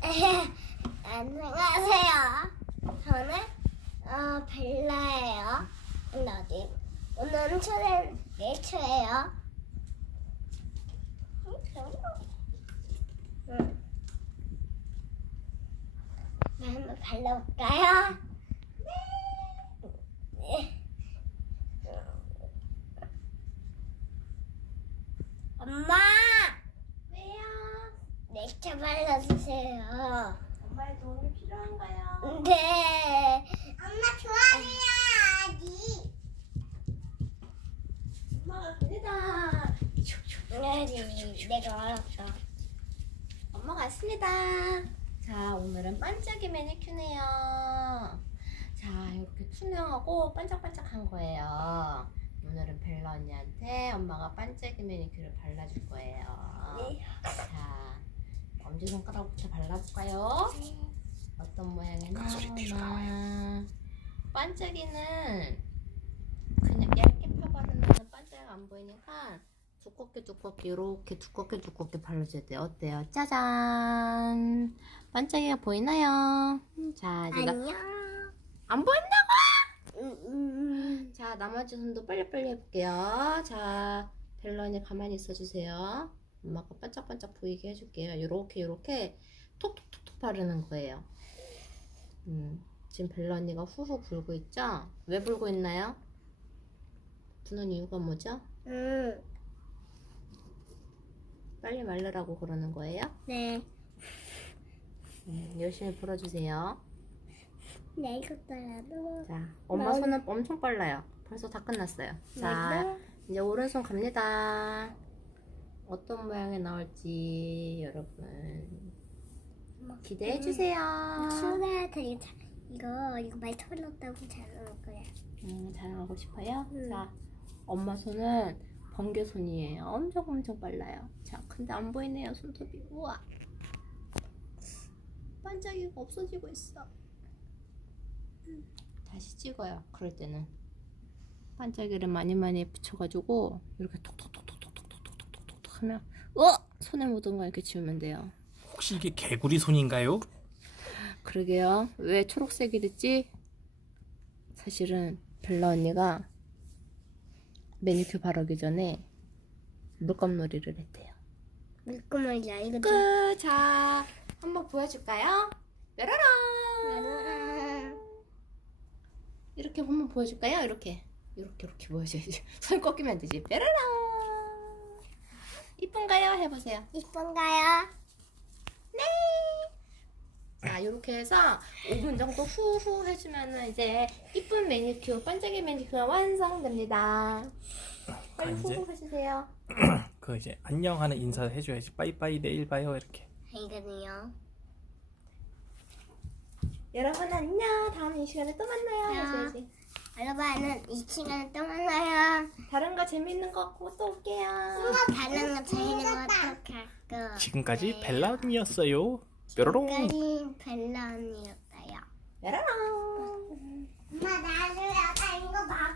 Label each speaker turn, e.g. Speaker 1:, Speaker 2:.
Speaker 1: 안녕하세요. 저는 벨라예요. 오늘은 초는 내초예요. 한번 발라볼까요? 네. 엄마!
Speaker 2: 왜요?
Speaker 1: 내초 발라주세요.
Speaker 2: 엄마의 도움이 필요한가요?
Speaker 1: 네. 엄마 좋아해야지.
Speaker 2: 엄마가 갑니다.
Speaker 1: 네, 내가 알았어.
Speaker 2: 엄마가 왔습니다. 자, 오늘은 반짝이 매니큐네요. 자, 이렇게 투명하고 반짝반짝한 거예요. 오늘은 벨라 언니한테 엄마가 반짝이 매니큐를 발라줄 거예요.
Speaker 1: 네.
Speaker 2: 자, 엄지손가락부터 발라볼까요? 어떤 모양이 나오나. 반짝이는 그냥 얇게 파바르면 반짝이가 안 보이니까 두껍게 이렇게 두껍게 발라줘야 돼요. 어때요? 짜잔! 반짝이가 보이나요? 자, 이제
Speaker 1: 안녕.
Speaker 2: 안 보인다고? 자, 나머지 손도 빨리빨리 해볼게요. 자, 벨런이 가만히 있어주세요. 엄마가 반짝반짝 보이게 해줄게요. 요렇게 톡톡톡톡 바르는 거예요. 지금 벨런이가 후후 불고 있죠? 왜 불고 있나요? 부는 이유가 뭐죠? 빨리 말르라고 그러는 거예요?
Speaker 1: 네.
Speaker 2: 열심히 불어주세요.
Speaker 1: 네, 이것도라도.
Speaker 2: 자, 엄마 손은 엄청 빨라요. 벌써 다 끝났어요. 자, 이제 오른손 갑니다. 어떤 모양이 나올지 여러분 기대해 주세요.
Speaker 1: 수다 되게 이거 많이 털렸다고 잘 나올 거야.
Speaker 2: 자랑하고 싶어요? 자, 엄마 손은 번개 손이에요. 엄청 빨라요. 자, 근데 안 보이네요, 손톱이. 우와, 반짝이가 없어지고 있어. 다시 찍어요. 그럴 때는 반짝이를 많이 붙여가지고 이렇게 톡톡톡톡톡톡톡톡톡 하면 손에 묻은 거 이렇게 지우면 돼요.
Speaker 3: 혹시 이게 개구리 손인가요?
Speaker 2: 그러게요. 왜 초록색이 됐지? 사실은 벨라 언니가 매니큐어 바르기 전에 물감놀이를 했대요.
Speaker 1: 물구멍이야 이거.
Speaker 2: 끝! 자, 한번 보여줄까요? 뾰로롱! 이렇게 한번 보여줄까요? 이렇게 보여줘야지. 손 꺾이면 안 되지. 뾰로롱! 이쁜가요? 해보세요.
Speaker 1: 이쁜가요?
Speaker 2: 네! 자, 이렇게 해서 5분 정도 후후 해주면은 이제 이쁜 매니큐어, 반짝이 매니큐어가 완성됩니다. 빨리
Speaker 3: 이제
Speaker 2: 후후 해주세요.
Speaker 3: 그 이제 안녕하는 인사 해줘야지. 빠이빠이 내일 봐요 이렇게.
Speaker 1: 이거는요.
Speaker 2: 여러분 안녕. 다음 이 시간에 또 만나요. 해줘야지.
Speaker 1: 여러분은 이 시간에 또 만나요.
Speaker 2: 다른 거 재밌는 거 갖고 또 올게요.
Speaker 1: 다른 거 재밌는 거 갖고.
Speaker 3: 지금까지 벨라 언니였어요. 뾰로롱.
Speaker 1: 까린 벨라 언니였어요.
Speaker 2: 뾰로롱.
Speaker 1: 엄마 나도 약간 이거 봐.